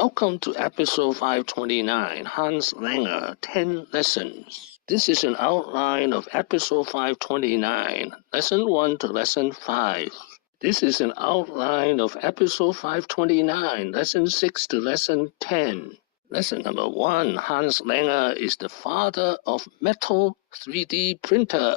Welcome to episode 529, Hans Langer, 10 Lessons. This is an outline of episode 529, lesson 1 to lesson 5. This is an outline of episode 529, lesson 6 to lesson 10. Lesson number 1, Hans Langer is the father of metal 3D printer.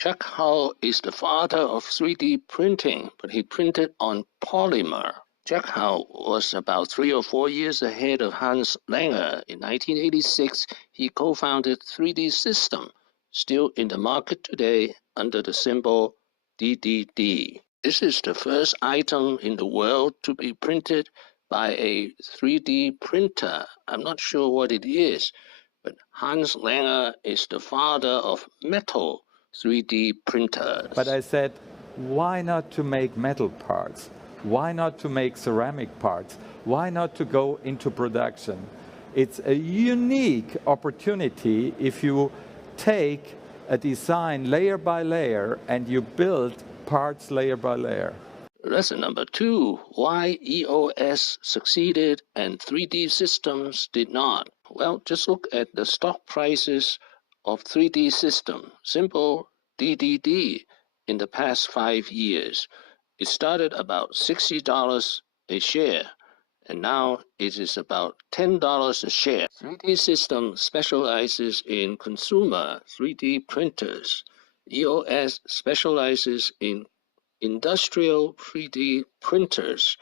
Jack Howe is the father of 3D printing, but he printed on polymer. Jack Howe was about 3 or 4 years ahead of Hans Langer. In 1986, he co-founded 3D System, still in the market today under the symbol DDD. This is the first item in the world to be printed by a 3D printer. I'm not sure what it is, but Hans Langer is the father of metal 3D printers. But I said, why not to make metal parts? Why not to make ceramic parts? Why not to go into production? It's a unique opportunity if you take a design layer by layer and you build parts layer by layer. Lesson number 2, why EOS succeeded and 3D Systems did not. Well, just look at the stock prices of 3D System, symbol DDD, in the past 5 years. It started about $60 a share, and now it is about $10 a share. 3D System specializes in consumer 3D printers. EOS specializes in industrial 3D printers,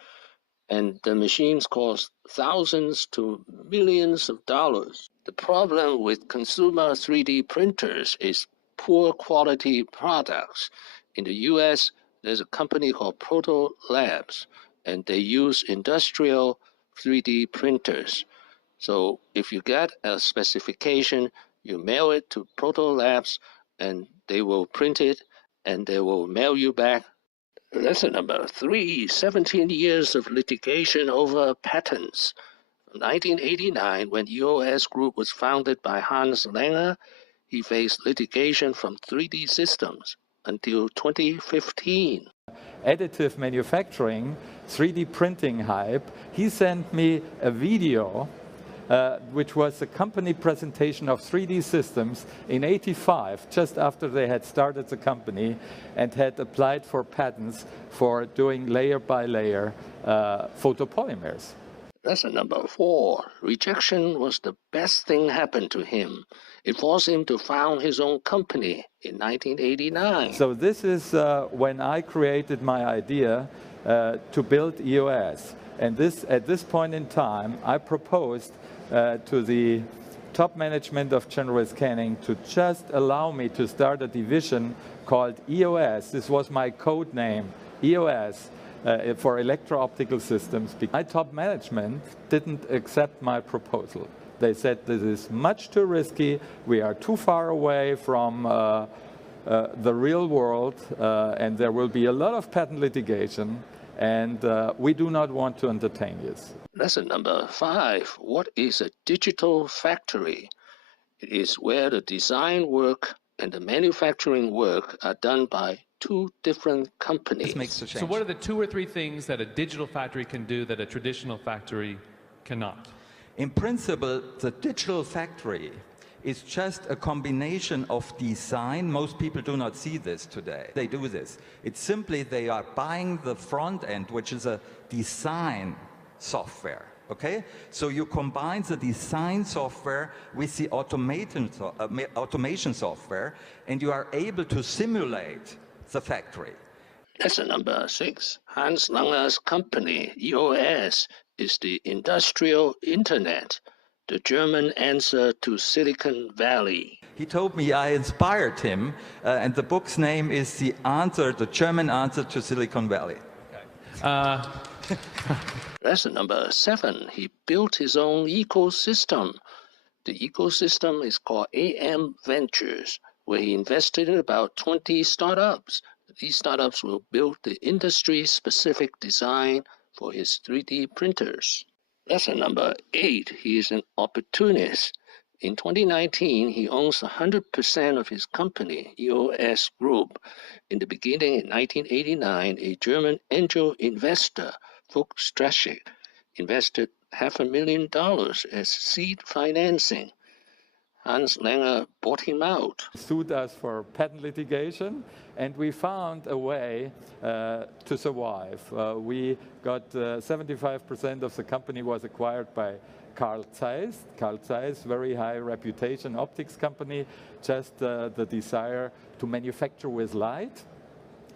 and the machines cost thousands to millions of dollars. The problem with consumer 3D printers is poor quality products. In the US, there's a company called Proto Labs, and they use industrial 3D printers. So if you get a specification, you mail it to Proto Labs, and they will print it, and they will mail you back. Lesson number 3, 17 years of litigation over patents. From 1989, when EOS Group was founded by Hans Langer, he faced litigation from 3D Systems until 2015. Additive manufacturing, 3D printing hype. He sent me a video which was a company presentation of 3D Systems in '85, just after they had started the company and had applied for patents for doing layer by layer photopolymers. Lesson number 4, rejection was the best thing happened to him. It forced him to found his own company in 1989. So this is when I created my idea to build EOS. And at this point in time, I proposed to the top management of General Scanning to just allow me to start a division called EOS. This was my code name, EOS. For electro-optical systems. My top management didn't accept my proposal. They said this is much too risky, we are too far away from the real world, and there will be a lot of patent litigation, and we do not want to entertain this. Lesson number 5, what is a digital factory? It is where the design work and the manufacturing work are done by 2 different companies. This makes a change. So what are the 2 or 3 things that a digital factory can do that a traditional factory cannot? In principle, the digital factory is just a combination of design. Most people do not see this today. They do this. It's simply they are buying the front end, which is a design software. Okay, so you combine the design software with the automation software, and you are able to simulate the factory. Lesson number 6. Hans Langer's company, EOS, is the industrial internet, the German answer to Silicon Valley. He told me I inspired him, and the book's name is the German answer to Silicon Valley. Okay. Lesson number 7, he built his own ecosystem. The ecosystem is called AM Ventures, where he invested in about 20 startups. These startups will build the industry-specific design for his 3D printers. Lesson number 8, he is an opportunist. In 2019, he owns 100% of his company, EOS Group. In the beginning, in 1989, a German angel investor, Volksstrategie, invested $500,000 as seed financing. Hans Langer bought him out. Sued us for patent litigation, and we found a way to survive. We got 75% of the company was acquired by Carl Zeiss. Carl Zeiss, very high reputation optics company, just the desire to manufacture with light.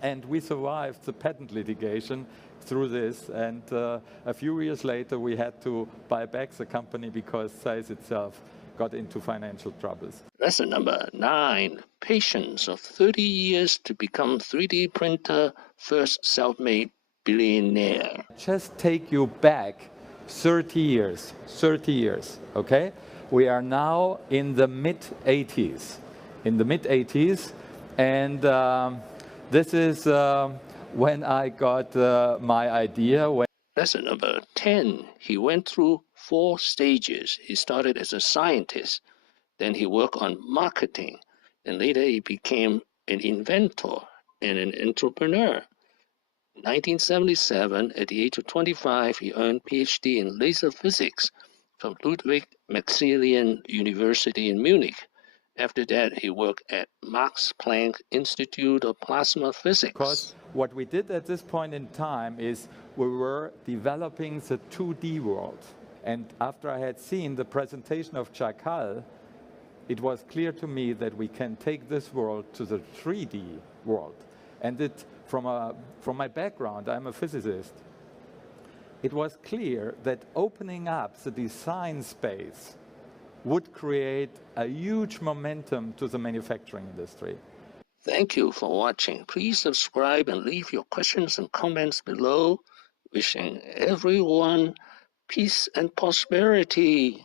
And we survived the patent litigation through this. And a few years later, we had to buy back the company because Zeiss itself got into financial troubles. Lesson number 9, patience of 30 years to become 3D printer first self-made billionaire. Just take you back 30 years, okay? We are now in the mid-80s, and this is when I got my idea. Lesson number 10, he went through 4 stages. He started as a scientist, then he worked on marketing, and later he became an inventor and an entrepreneur. In 1977, at the age of 25, he earned PhD in laser physics from Ludwig Maximilian University in Munich. After that, he worked at Max Planck Institute of Plasma Physics. Because what we did at this point in time is we were developing the 2D world. And after I had seen the presentation of Carl, it was clear to me that we can take this world to the 3D world. And from my background, I'm a physicist, it was clear that opening up the design space would create a huge momentum to the manufacturing industry. Thank you for watching. Please subscribe and leave your questions and comments below. Wishing everyone peace and prosperity.